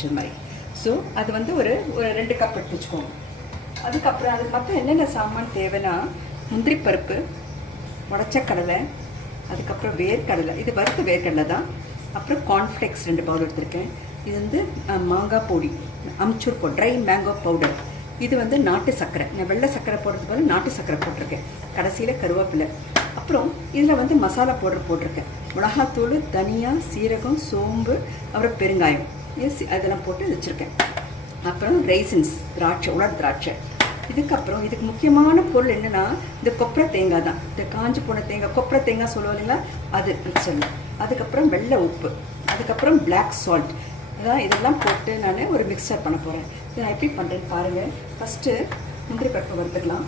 Mixer மாதிரி. So அது வந்து ஒரு 2 கப் எடுத்து வச்சுக்கோங்க. அதுக்கப்புறம் அதுக்கு மற்ற என்னென்ன சாமான் தேவைன்னா முந்திரி பருப்பு, உடச்ச கடலை, அதுக்கப்புறம் வேர்க்கடலை, இது வறுத்த வேர்க்கடலை தான். அப்புறம் கார்ன்ஃப்ளேக்ஸ் 2 பவுல் எடுத்திருக்கேன். இது வந்து மாங்காய் பொடி, amchur powder, try mango powder. இது வந்து நாட்டு சர்க்கரை, நான் வெள்ளை சர்க்கரை போடுறதுக்கு பதில் நாட்டு சர்க்கரை போட்டிருக்கேன். கடைசியில் கருவேப்பிலை. அப்புறம் இதில் வந்து மசாலா பவுடர் போட்டிருக்கேன். மிளகாத்தூள், தனியா, சீரகம், சோம்பு, அப்புறம் பெருங்காயம், அதெல்லாம் போட்டு வச்சுருக்கேன். அப்புறம் ரைசின்ஸ், திராட்சை, உலர் திராட்சை. இதுக்கப்புறம் இதுக்கு முக்கியமான பொருள் என்னென்னா இந்த கொப்பரை தேங்காய் தான். இந்த காஞ்சி போன தேங்காய், கொப்பரை தேங்காய் சொல்லுவோம் இல்லைங்களா, அது வச்சிடணும். அதுக்கப்புறம் வெள்ளை உப்பு, அதுக்கப்புறம் பிளாக் சால்ட். அதான் இதெல்லாம் போட்டு நான் ஒரு மிக்சர் பண்ண போகிறேன். இதை நான் எப்படி பண்ணுறேன்னு பாருங்கள். ஃபஸ்ட்டு முந்திரி பருப்பை வறுத்துக்கலாம்.